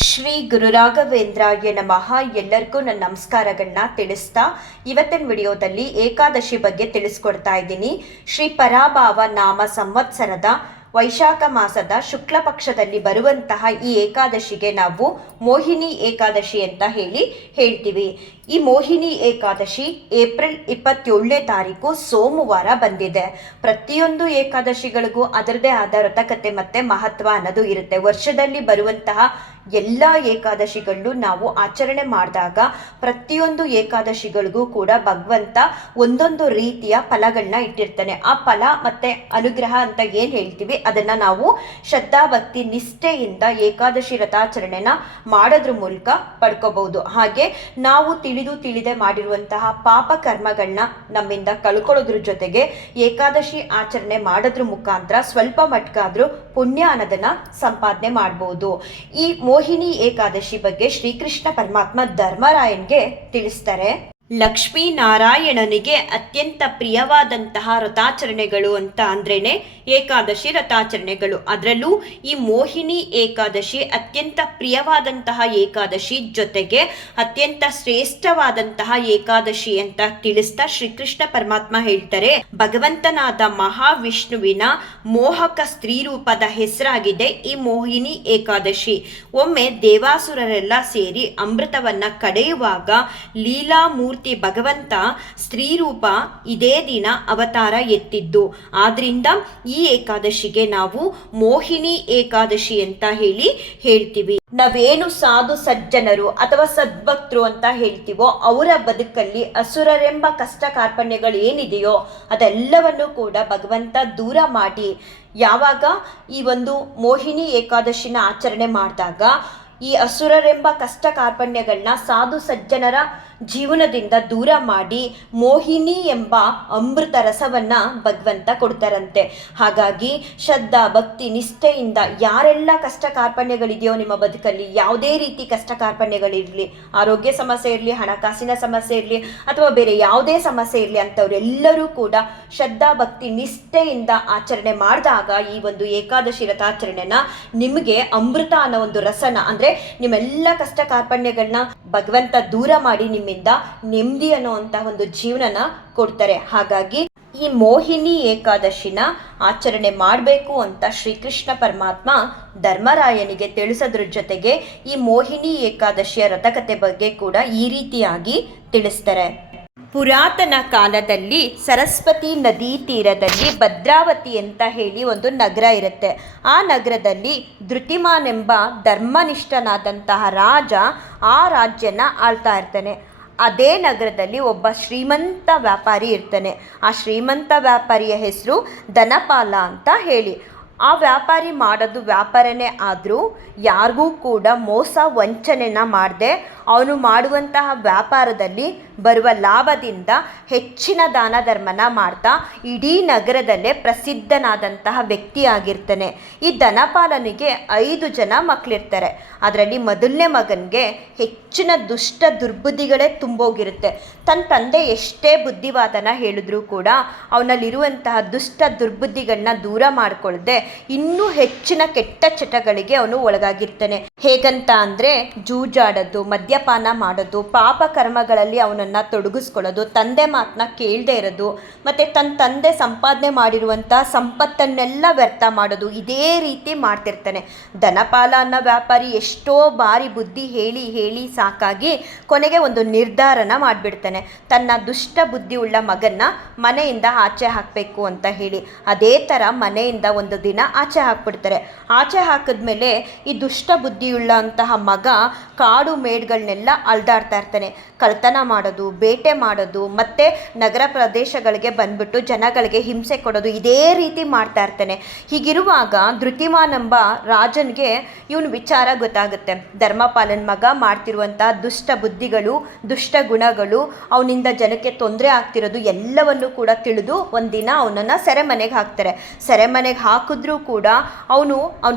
ಶ್ರೀ ಗುರು ರಾಘವೇಂದ್ರಾಯ ನಮಃ. ಎಲ್ಲರಿಗೂ ನನ್ನ ನಮಸ್ಕಾರಗಳನ್ನ ತಿಳಿಸ್ತಾ ಇವತ್ತಿನ ವಿಡಿಯೋದಲ್ಲಿ ಏಕಾದಶಿ ಬಗ್ಗೆ ತಿಳಿಸ್ಕೊಡ್ತಾ ಇದ್ದೀನಿ. ಶ್ರೀ ಪರಾಭಾವ ನಾಮ ಸಂವತ್ಸರದ ವೈಶಾಖ ಮಾಸದ ಶುಕ್ಲ ಪಕ್ಷದಲ್ಲಿ ಬರುವಂತಹ ಈ ಏಕಾದಶಿಗೆ ನಾವು ಮೋಹಿನಿ ಏಕಾದಶಿ ಅಂತ ಹೇಳ್ತೀವಿ. ಈ ಮೋಹಿನಿ ಏಕಾದಶಿ ಏಪ್ರಿಲ್ 27ನೇ ತಾರೀಕು ಸೋಮವಾರ ಬಂದಿದೆ. ಪ್ರತಿಯೊಂದು ಏಕಾದಶಿಗಳಿಗೂ ಅದರದೇ ಆದ ವ್ರತಕತೆ ಮತ್ತೆ ಮಹತ್ವ ಅನ್ನೋದು ಇರುತ್ತೆ. ವರ್ಷದಲ್ಲಿ ಬರುವಂತಹ ಎಲ್ಲ ಏಕಾದಶಿಗಳು ನಾವು ಆಚರಣೆ ಮಾಡಿದಾಗ ಪ್ರತಿಯೊಂದು ಏಕಾದಶಿಗಳಿಗೂ ಕೂಡ ಭಗವಂತ ಒಂದೊಂದು ರೀತಿಯ ಫಲಗಳನ್ನ ಇಟ್ಟಿರ್ತಾನೆ. ಆ ಫಲ ಮತ್ತೆ ಅನುಗ್ರಹ ಅಂತ ಏನ್ ಹೇಳ್ತೀವಿ ಅದನ್ನ ನಾವು ಶ್ರದ್ಧಾ ಭಕ್ತಿ ನಿಷ್ಠೆಯಿಂದ ಏಕಾದಶಿ ವ್ರತಾಚರಣೆನ ಮಾಡೋದ್ರ ಮೂಲಕ ಪಡ್ಕೋಬಹುದು. ಹಾಗೆ ನಾವು ತಿಳಿದೆ ಮಾಡಿರುವಂತಹ ಪಾಪ ಕರ್ಮಗಳನ್ನ ನಮ್ಮಿಂದ ಕಳ್ಕೊಳ್ಳೋದ್ರ ಜೊತೆಗೆ ಏಕಾದಶಿ ಆಚರಣೆ ಮಾಡೋದ್ರ ಮುಖಾಂತರ ಸ್ವಲ್ಪ ಮಟ್ಕಾದ್ರೂ ಪುಣ್ಯ ಅನ್ನೋದನ್ನ ಸಂಪಾದನೆ ಮಾಡಬಹುದು. ಈ ಮೋಹಿನಿ ಏಕಾದಶಿ ಬಗ್ಗೆ ಶ್ರೀಕೃಷ್ಣ ಪರಮಾತ್ಮ ಧರ್ಮರಾಯನ್ಗೆ ತಿಳಿಸ್ತಾರೆ. ಲಕ್ಷ್ಮೀನಾರಾಯಣನಿಗೆ ಅತ್ಯಂತ ಪ್ರಿಯವಾದಂತಹ ವ್ರತಾಚರಣೆಗಳು ಅಂತ ಅಂದ್ರೇನೆ ಏಕಾದಶಿ ವ್ರತಾಚರಣೆಗಳು. ಅದರಲ್ಲೂ ಈ ಮೋಹಿನಿ ಏಕಾದಶಿ ಅತ್ಯಂತ ಪ್ರಿಯವಾದಂತಹ ಏಕಾದಶಿ, ಜೊತೆಗೆ ಅತ್ಯಂತ ಶ್ರೇಷ್ಠವಾದಂತಹ ಏಕಾದಶಿ ಅಂತ ತಿಳಿಸ್ತಾ ಶ್ರೀಕೃಷ್ಣ ಪರಮಾತ್ಮ ಹೇಳ್ತಾರೆ, ಭಗವಂತನಾದ ಮಹಾವಿಷ್ಣುವಿನ ಮೋಹಕ ಸ್ತ್ರೀ ರೂಪದ ಹೆಸರಾಗಿದೆ ಈ ಮೋಹಿನಿ ಏಕಾದಶಿ. ಒಮ್ಮೆ ದೇವಾಸುರರೆಲ್ಲ ಸೇರಿ ಅಮೃತವನ್ನ ಕಡೆಯುವಾಗ ಲೀಲಾಮೂರ್ತಿ ಭಗವಂತ ಸ್ತ್ರೀ ರೂಪ ಇದೇ ದಿನ ಅವತಾರ ಎತ್ತಿದ್ದು. ಆದ್ರಿಂದ ಈ ಏಕಾದಶಿಗೆ ನಾವು ಮೋಹಿನಿ ಏಕಾದಶಿ ಅಂತ ಹೇಳ್ತೀವಿ. ನಾವೇನು ಸಾಧು ಸಜ್ಜನರು ಅಥವಾ ಸದ್ಭಕ್ತರು ಅಂತ ಹೇಳ್ತೀವೋ ಅವರ ಬದುಕಲ್ಲಿ ಅಸುರರೆಂಬ ಕಷ್ಟ ಕಾರ್ಪಣ್ಯಗಳು ಏನಿದೆಯೋ ಅದೆಲ್ಲವನ್ನು ಕೂಡ ಭಗವಂತ ದೂರ ಮಾಡಿ, ಯಾವಾಗ ಈ ಒಂದು ಮೋಹಿನಿ ಏಕಾದಶಿನ ಆಚರಣೆ ಮಾಡಿದಾಗ ಈ ಅಸುರರೆಂಬ ಕಷ್ಟ ಕಾರ್ಪಣ್ಯಗಳನ್ನ ಸಾಧು ಸಜ್ಜನರ ಜೀವನದಿಂದ ದೂರ ಮಾಡಿ ಮೋಹಿನಿ ಎಂಬ ಅಮೃತ ರಸವನ್ನ ಭಗವಂತ ಕೊಡ್ತಾರಂತೆ. ಹಾಗಾಗಿ ಶ್ರದ್ಧಾ ಭಕ್ತಿ ನಿಷ್ಠೆಯಿಂದ ಯಾರೆಲ್ಲ ಕಷ್ಟ ಕಾರ್ಪಣ್ಯಗಳಿದೆಯೋ ನಿಮ್ಮ ಬದುಕಲ್ಲಿ, ಯಾವುದೇ ರೀತಿ ಕಷ್ಟ ಕಾರ್ಪಣ್ಯಗಳಿರಲಿ, ಆರೋಗ್ಯ ಸಮಸ್ಯೆ ಇರಲಿ, ಹಣಕಾಸಿನ ಸಮಸ್ಯೆ ಇರಲಿ ಅಥವಾ ಬೇರೆ ಯಾವುದೇ ಸಮಸ್ಯೆ ಇರಲಿ, ಅಂಥವರೆಲ್ಲರೂ ಕೂಡ ಶ್ರದ್ಧಾ ಭಕ್ತಿ ನಿಷ್ಠೆಯಿಂದ ಆಚರಣೆ ಮಾಡಿದಾಗ ಈ ಒಂದು ಏಕಾದಶಿ ವ್ರತಾಚರಣೆನ ನಿಮಗೆ ಅಮೃತ ಅನ್ನೋ ಒಂದು ರಸನ, ಅಂದ್ರೆ ನಿಮ್ಮೆಲ್ಲ ಕಷ್ಟ ಕಾರ್ಪಣ್ಯಗಳನ್ನ ಭಗವಂತ ದೂರ ಮಾಡಿ ನಿಮ್ಮಿಂದ ನೆಮ್ಮದಿ ಅನ್ನುವಂತಹ ಒಂದು ಜೀವನನ ಕೊಡ್ತಾರೆ. ಹಾಗಾಗಿ ಈ ಮೋಹಿನಿ ಏಕಾದಶಿನ ಆಚರಣೆ ಮಾಡಬೇಕು ಅಂತ ಶ್ರೀಕೃಷ್ಣ ಪರಮಾತ್ಮ ಧರ್ಮರಾಯನಿಗೆ ತಿಳಿಸೋದ್ರ ಜೊತೆಗೆ ಈ ಮೋಹಿನಿ ಏಕಾದಶಿಯ ವ್ರತಕತೆ ಬಗ್ಗೆ ಕೂಡ ಈ ರೀತಿಯಾಗಿ ತಿಳಿಸ್ತಾರೆ. ಪುರಾತನ ಕಾಲದಲ್ಲಿ ಸರಸ್ವತಿ ನದಿ ತೀರದಲ್ಲಿ ಭದ್ರಾವತಿ ಅಂತ ಹೇಳಿ ಒಂದು ನಗರ ಇರುತ್ತೆ. ಆ ನಗರದಲ್ಲಿ ಧೃತಿಮಾನ್ ಎಂಬ ಧರ್ಮನಿಷ್ಠನಾದಂತಹ ರಾಜ ಆ ರಾಜ್ಯನ ಆಳ್ತಾ ಇರ್ತಾನೆ. ಅದೇ ನಗರದಲ್ಲಿ ಒಬ್ಬ ಶ್ರೀಮಂತ ವ್ಯಾಪಾರಿ ಇರ್ತಾನೆ. ಆ ಶ್ರೀಮಂತ ವ್ಯಾಪಾರಿಯ ಹೆಸರು ಧನಪಾಲ ಅಂತ ಹೇಳಿ. ಆ ವ್ಯಾಪಾರಿ ಮಾಡೋದು ವ್ಯಾಪಾರನೇ ಆದರೂ ಯಾರಿಗೂ ಕೂಡ ಮೋಸ ವಂಚನೆನ ಮಾಡದೆ ಅವನು ಮಾಡುವಂತಹ ವ್ಯಾಪಾರದಲ್ಲಿ ಬರುವ ಲಾಭದಿಂದ ಹೆಚ್ಚಿನ ದಾನ ಧರ್ಮನ ಮಾಡ್ತಾ ಇಡೀ ನಗರದಲ್ಲೇ ಪ್ರಸಿದ್ಧನಾದಂತಹ ವ್ಯಕ್ತಿಯಾಗಿರ್ತಾನೆ. ಈ ಧನಪಾಲನಿಗೆ 5 ಜನ ಮಕ್ಕಳಿರ್ತಾರೆ. ಅದರಲ್ಲಿ ಮೊದಲನೇ ಮಗನಿಗೆ ಹೆಚ್ಚಿನ ದುಷ್ಟ ದುರ್ಬುದ್ಧಿಗಳೇ ತುಂಬೋಗಿರುತ್ತೆ. ತನ್ನ ತಂದೆ ಎಷ್ಟೇ ಬುದ್ಧಿವಾದನ ಹೇಳಿದ್ರೂ ಕೂಡ ಅವನಲ್ಲಿರುವಂತಹ ದುಷ್ಟ ದುರ್ಬುದ್ಧಿಗಳನ್ನ ದೂರ ಮಾಡಿಕೊಳ್ಳದೆ ಇನ್ನೂ ಹೆಚ್ಚಿನ ಕೆಟ್ಟ ಚಟಗಳಿಗೆ ಅವನು ಒಳಗಾಗಿರ್ತಾನೆ. ಹೇಗಂತ ಅಂದರೆ ಜೂಜಾಡೋದು, ಮದ್ಯಪಾನ ಮಾಡೋದು, ಪಾಪ ಕರ್ಮಗಳಲ್ಲಿ ಅವನನ್ನು ತೊಡಗಿಸ್ಕೊಳ್ಳೋದು, ತಂದೆ ಮಾತನ್ನ ಕೇಳದೆ ಇರೋದು, ಮತ್ತು ತನ್ನ ತಂದೆ ಸಂಪಾದನೆ ಮಾಡಿರುವಂಥ ಸಂಪತ್ತನ್ನೆಲ್ಲ ವ್ಯರ್ಥ ಮಾಡೋದು, ಇದೇ ರೀತಿ ಮಾಡ್ತಿರ್ತಾನೆ. ಧನಪಾಲ ಅನ್ನೋ ವ್ಯಾಪಾರಿ ಎಷ್ಟೋ ಬಾರಿ ಬುದ್ಧಿ ಹೇಳಿ ಸಾಕಾಗಿ ಕೊನೆಗೆ ಒಂದು ನಿರ್ಧಾರನ ಮಾಡಿಬಿಡ್ತಾನೆ. ತನ್ನ ದುಷ್ಟ ಬುದ್ಧಿ ಉಳ್ಳ ಮಗನ್ನ ಮನೆಯಿಂದ ಆಚೆ ಹಾಕಬೇಕು ಅಂತ ಹೇಳಿ. ಅದೇ ಥರ ಮನೆಯಿಂದ ಒಂದು ದಿನ ಆಚೆ ಹಾಕ್ಬಿಡ್ತಾರೆ. ಆಚೆ ಹಾಕಿದ್ಮೇಲೆ ಈ ದುಷ್ಟ ಬುದ್ಧಿಯುಳ್ಳ ಅಂತಹ ಮಗ ಕಾಡು ಮೇಡ್ಗಳನ್ನೆಲ್ಲ ಅಲ್ದಾಡ್ತಾ ಇರ್ತಾನೆ. ಕಳ್ತನ ಮಾಡೋದು, ಬೇಟೆ ಮಾಡೋದು, ಮತ್ತು ನಗರ ಪ್ರದೇಶಗಳಿಗೆ ಬಂದ್ಬಿಟ್ಟು ಜನಗಳಿಗೆ ಹಿಂಸೆ ಕೊಡೋದು, ಇದೇ ರೀತಿ ಮಾಡ್ತಾ ಇರ್ತಾನೆ. ಹೀಗಿರುವಾಗ ಧೃತಿಮಾನ್ ಎಂಬ ರಾಜನಿಗೆ ಇವನು ವಿಚಾರ ಗೊತ್ತಾಗುತ್ತೆ. ಧರ್ಮಪಾಲನ ಮಗ ಮಾಡ್ತಿರುವಂತಹ ದುಷ್ಟ ಬುದ್ಧಿಗಳು, ದುಷ್ಟ ಗುಣಗಳು, ಅವನಿಂದ ಜನಕ್ಕೆ ತೊಂದರೆ ಆಗ್ತಿರೋದು ಎಲ್ಲವನ್ನು ಕೂಡ ತಿಳಿದು ಒಂದಿನ ಅವನನ್ನು ಸೆರೆಮನೆಗೆ ಹಾಕ್ತಾರೆ. ಸೆರೆಮನೆಗೆ ಹಾಕಿದ್ರೂ ಕೂಡ ಅವನ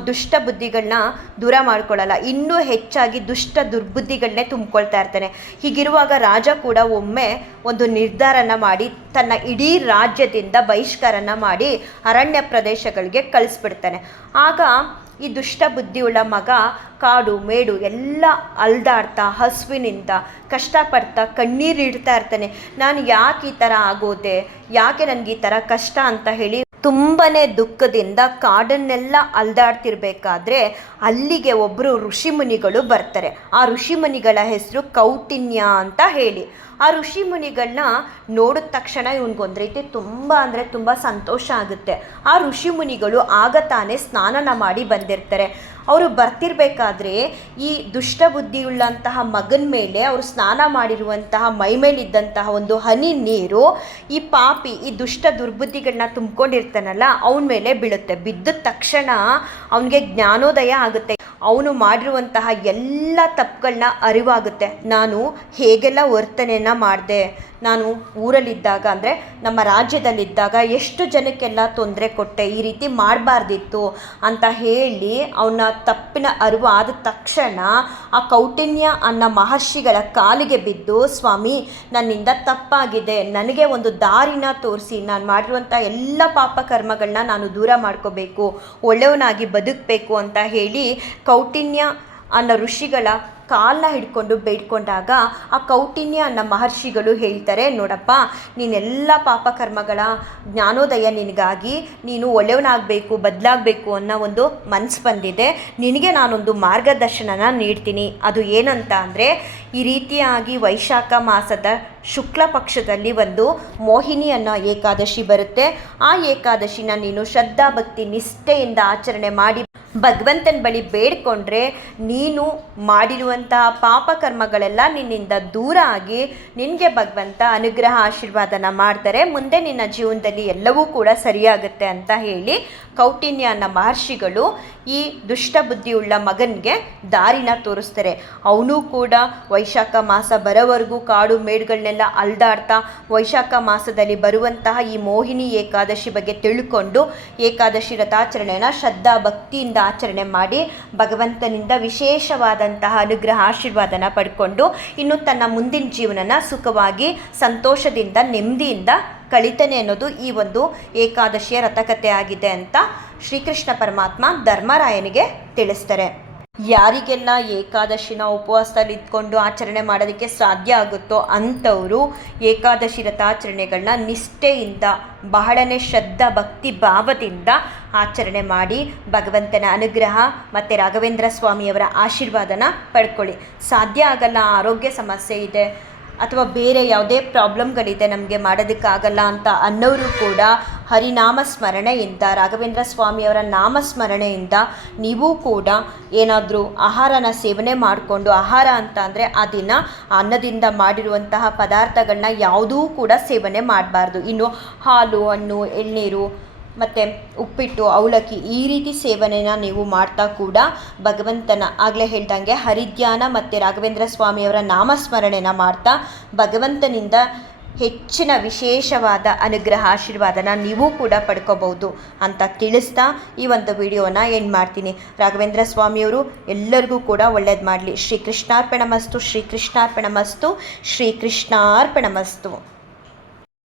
ದುಷ್ಟ ಬುದ್ಧಿಗಳನ್ನ ದೂರ ಮಾಡ್ಕೊಳ್ಳಲ್ಲ, ಇನ್ನೂ ಹೆಚ್ಚಾಗಿ ದುಷ್ಟ ದುರ್ಬುದ್ಧಿಗಳನ್ನೇ ತುಂಬಿಕೊಳ್ತಾ ಇರ್ತಾನೆ. ಹೀಗಿರುವಾಗ ರಾಜ ಕೂಡ ಒಮ್ಮೆ ಒಂದು ನಿರ್ಧಾರನ ಮಾಡಿ ತನ್ನ ಇಡೀ ರಾಜ್ಯದಿಂದ ಬಹಿಷ್ಕಾರನ ಮಾಡಿ ಅರಣ್ಯ ಪ್ರದೇಶಗಳಿಗೆ ಕಳಿಸ್ಬಿಡ್ತಾನೆ. ಆಗ ಈ ದುಷ್ಟ ಬುದ್ಧಿಯುಳ್ಳ ಮಗ ಕಾಡು ಮೇಡು ಎಲ್ಲ ಅಲ್ದಾಡ್ತಾ ಹಸುವಿನಿಂದ ಕಷ್ಟಪಡ್ತಾ ಕಣ್ಣೀರಿಡ್ತಾ ಇರ್ತಾನೆ. ನಾನು ಯಾಕೆ ಈ ಥರ ಆಗೋದೆ, ಯಾಕೆ ನನಗೆ ಈ ಥರ ಕಷ್ಟ ಅಂತ ಹೇಳಿ ತುಂಬನೇ ದುಃಖದಿಂದ ಕಾಡನ್ನೆಲ್ಲ ಅಲ್ದಾಡ್ತಿರ್ಬೇಕಾದ್ರೆ ಅಲ್ಲಿಗೆ ಒಬ್ಬರು ಋಷಿಮುನಿಗಳು ಬರ್ತಾರೆ. ಆ ಋಷಿಮುನಿಗಳ ಹೆಸರು ಕೌಟಿನ್ಯ ಅಂತ ಹೇಳಿ. ಆ ಋಷಿಮುನಿಗಳನ್ನ ನೋಡಿದ ತಕ್ಷಣ ಇವನಿಗೊಂದು ರೀತಿ ತುಂಬ ಅಂದರೆ ತುಂಬ ಸಂತೋಷ ಆಗುತ್ತೆ. ಆ ಋಷಿಮುನಿಗಳು ಆಗ ತಾನೇ ಸ್ನಾನ ಮಾಡಿ ಬಂದಿರ್ತಾರೆ. ಅವರು ಬರ್ತಿರ್ಬೇಕಾದ್ರೆ ಈ ದುಷ್ಟ ಬುದ್ಧಿಯುಳ್ಳಂತಹ ಮಗನ ಮೇಲೆ ಅವರು ಸ್ನಾನ ಮಾಡಿರುವಂತಹ ಮೈಮೇಲಿದ್ದಂತಹ ಒಂದು ಹನಿ ನೀರು ಈ ಪಾಪಿ ಈ ದುಷ್ಟ ದುರ್ಬುದ್ಧಿಗಳನ್ನ ತುಂಬ್ಕೊಂಡಿರ್ತಾನಲ್ಲ ಅವನ ಮೇಲೆ ಬೀಳುತ್ತೆ. ಬಿದ್ದ ತಕ್ಷಣ ಅವನಿಗೆ ಜ್ಞಾನೋದಯ ಆಗುತ್ತೆ. ಅವನು ಮಾಡಿರುವಂತಹ ಎಲ್ಲ ತಪ್ಪುಗಳನ್ನ ಅರಿವಾಗುತ್ತೆ. ನಾನು ಹೇಗೆಲ್ಲ ವರ್ತನೆಯನ್ನು ಮಾಡಿದೆ, ನಾನು ಊರಲ್ಲಿದ್ದಾಗ ಅಂದರೆ ನಮ್ಮ ರಾಜ್ಯದಲ್ಲಿದ್ದಾಗ ಎಷ್ಟು ಜನಕ್ಕೆಲ್ಲ ತೊಂದರೆ ಕೊಟ್ಟೆ, ಈ ರೀತಿ ಮಾಡಬಾರ್ದಿತ್ತು ಅಂತ ಹೇಳಿ ಅವನ ತಪ್ಪಿನ ಅರಿವು ಆದ ತಕ್ಷಣ ಆ ಕೌಟಿನ್ಯ ಅನ್ನೋ ಮಹರ್ಷಿಗಳ ಕಾಲಿಗೆ ಬಿದ್ದು, ಸ್ವಾಮಿ ನನ್ನಿಂದ ತಪ್ಪಾಗಿದೆ, ನನಗೆ ಒಂದು ದಾರಿನ ತೋರಿಸಿ, ನಾನು ಮಾಡಿರುವಂಥ ಎಲ್ಲ ಪಾಪ ಕರ್ಮಗಳನ್ನ ನಾನು ದೂರ ಮಾಡ್ಕೋಬೇಕು, ಒಳ್ಳೆಯವನಾಗಿ ಬದುಕಬೇಕು ಅಂತ ಹೇಳಿ ಕೌಟಿನ್ಯ ಅನ್ನೋ ಋಷಿಗಳ ಕಾಲನ್ನ ಹಿಡ್ಕೊಂಡು ಬೇಡ್ಕೊಂಡಾಗ ಆ ಕೌಟಿನ್ಯ ಅನ್ನೋ ಮಹರ್ಷಿಗಳು ಹೇಳ್ತಾರೆ, ನೋಡಪ್ಪ ನೀನೆಲ್ಲ ಪಾಪ ಕರ್ಮಗಳ ಜ್ಞಾನೋದಯ ನಿನಗಾಗಿ ನೀನು ಒಳ್ಳೆಯವನಾಗಬೇಕು, ಬದಲಾಗಬೇಕು ಅನ್ನೋ ಒಂದು ಮನಸ್ಸು ಬಂದಿದೆ. ನಿನಗೆ ನಾನೊಂದು ಮಾರ್ಗದರ್ಶನನ ನೀಡ್ತೀನಿ. ಅದು ಏನಂತ ಅಂದರೆ, ಈ ರೀತಿಯಾಗಿ ವೈಶಾಖ ಮಾಸದ ಶುಕ್ಲ ಪಕ್ಷದಲ್ಲಿ ಒಂದು ಮೋಹಿನಿ ಅನ್ನೋ ಏಕಾದಶಿ ಬರುತ್ತೆ. ಆ ಏಕಾದಶಿನ ನೀನು ಶ್ರದ್ಧಾ ಭಕ್ತಿ ನಿಷ್ಠೆಯಿಂದ ಆಚರಣೆ ಮಾಡಿ ಭಗವಂತನ ಬಳಿ ಬೇಡ್ಕೊಂಡ್ರೆ ನೀನು ಮಾಡಿರುವಂತಹ ಪಾಪಕರ್ಮಗಳೆಲ್ಲ ನಿನ್ನಿಂದ ದೂರ ಆಗಿ ನಿನಗೆ ಭಗವಂತ ಅನುಗ್ರಹ ಆಶೀರ್ವಾದನ ಮಾಡ್ತಾರೆ. ಮುಂದೆ ನಿನ್ನ ಜೀವನದಲ್ಲಿ ಎಲ್ಲವೂ ಕೂಡ ಸರಿಯಾಗುತ್ತೆ ಅಂತ ಹೇಳಿ ಕೌಟಿನ್ಯ ಅನ್ನೋ ಮಹರ್ಷಿಗಳು ಈ ದುಷ್ಟ ಬುದ್ಧಿಯುಳ್ಳ ಮಗನಿಗೆ ದಾರಿನ ತೋರಿಸ್ತಾರೆ. ಅವನು ಕೂಡ ವೈಶಾಖ ಮಾಸ ಬರೋವರೆಗೂ ಕಾಡು ಮೇಡುಗಳನ್ನೆಲ್ಲ ಅಲ್ದಾಡ್ತಾ ವೈಶಾಖ ಮಾಸದಲ್ಲಿ ಬರುವಂತಹ ಈ ಮೋಹಿನಿ ಏಕಾದಶಿ ಬಗ್ಗೆ ತಿಳ್ಕೊಂಡು ಏಕಾದಶಿ ವ್ರತಾಚರಣೆಯನ್ನು ಶ್ರದ್ಧಾ ಭಕ್ತಿಯಿಂದ ಆಚರಣೆ ಮಾಡಿ ಭಗವಂತನಿಂದ ವಿಶೇಷವಾದಂತಹ ಅನುಗ್ರಹ ಆಶೀರ್ವಾದನ ಪಡ್ಕೊಂಡು ಇನ್ನು ತನ್ನ ಮುಂದಿನ ಜೀವನನ ಸುಖವಾಗಿ ಸಂತೋಷದಿಂದ ನೆಮ್ಮದಿಯಿಂದ ಕಳಿತಾನೆ ಅನ್ನೋದು ಈ ಒಂದು ಏಕಾದಶಿಯ ರಥಕಥೆ ಆಗಿದೆ ಅಂತ ಶ್ರೀಕೃಷ್ಣ ಪರಮಾತ್ಮ ಧರ್ಮರಾಯನಿಗೆ ತಿಳಿಸ್ತಾರೆ. ಯಾರಿಗೆಲ್ಲ ಏಕಾದಶಿನ ಉಪವಾಸದಲ್ಲಿ ಇದ್ಕೊಂಡು ಆಚರಣೆ ಮಾಡೋದಕ್ಕೆ ಸಾಧ್ಯ ಆಗುತ್ತೋ ಅಂಥವರು ಏಕಾದಶಿ ವ್ರತಾಚರಣೆಗಳನ್ನ ನಿಷ್ಠೆಯಿಂದ ಬಹಳನೇ ಶ್ರದ್ಧಾ ಭಕ್ತಿ ಭಾವದಿಂದ ಆಚರಣೆ ಮಾಡಿ ಭಗವಂತನ ಅನುಗ್ರಹ ಮತ್ತು ರಾಘವೇಂದ್ರ ಸ್ವಾಮಿಯವರ ಆಶೀರ್ವಾದನ ಪಡ್ಕೊಳ್ಳಿ. ಸಾಧ್ಯ ಆಗಲ್ಲ, ಆರೋಗ್ಯ ಸಮಸ್ಯೆ ಇದೆ ಅಥವಾ ಬೇರೆ ಯಾವುದೇ ಪ್ರಾಬ್ಲಮ್ಗಳಿದೆ, ನಮಗೆ ಮಾಡೋದಕ್ಕಾಗಲ್ಲ ಅಂತ ಅನ್ನೋರು ಕೂಡ ಹರಿನಾಮ ಸ್ಮರಣೆಯಿಂದ ರಾಘವೇಂದ್ರ ಸ್ವಾಮಿಯವರ ನಾಮಸ್ಮರಣೆಯಿಂದ ನೀವು ಕೂಡ ಏನಾದರೂ ಆಹಾರನ ಸೇವನೆ ಮಾಡಿಕೊಂಡು, ಆಹಾರ ಅಂತ ಅಂದರೆ ಆ ದಿನ ಅನ್ನದಿಂದ ಮಾಡಿರುವಂತಹ ಪದಾರ್ಥಗಳನ್ನ ಯಾವುದೂ ಕೂಡ ಸೇವನೆ ಮಾಡಬಾರ್ದು. ಇನ್ನು ಹಾಲು, ಹಣ್ಣು, ಎಳ್ನೀರು ಮತ್ತು ಉಪ್ಪಿಟ್ಟು, ಅವಲಕ್ಕಿ ಈ ರೀತಿ ಸೇವನೆನ ನೀವು ಮಾಡ್ತಾ ಕೂಡ ಭಗವಂತನ ಆಗಲೇ ಹೇಳ್ದಂಗೆ ಹರಿಧ್ಯಾನ ಮತ್ತು ರಾಘವೇಂದ್ರ ಸ್ವಾಮಿಯವರ ನಾಮಸ್ಮರಣೆನ ಮಾಡ್ತಾ ಭಗವಂತನಿಂದ ಹೆಚ್ಚಿನ ವಿಶೇಷವಾದ ಅನುಗ್ರಹ ಆಶೀರ್ವಾದನ ನೀವು ಕೂಡ ಪಡ್ಕೋಬಹುದು ಅಂತ ತಿಳಿಸ್ತಾ ಈ ಒಂದು ವಿಡಿಯೋನ ಎಂಡ್ ಮಾಡ್ತೀನಿ. ರಾಘವೇಂದ್ರ ಸ್ವಾಮಿಯವರು ಎಲ್ಲರಿಗೂ ಕೂಡ ಒಳ್ಳೇದು ಮಾಡಲಿ. ಶ್ರೀಕೃಷ್ಣಾರ್ಪಣಮಸ್ತು, ಶ್ರೀಕೃಷ್ಣಾರ್ಪಣಮಸ್ತು, ಶ್ರೀಕೃಷ್ಣಾರ್ಪಣಮಸ್ತು.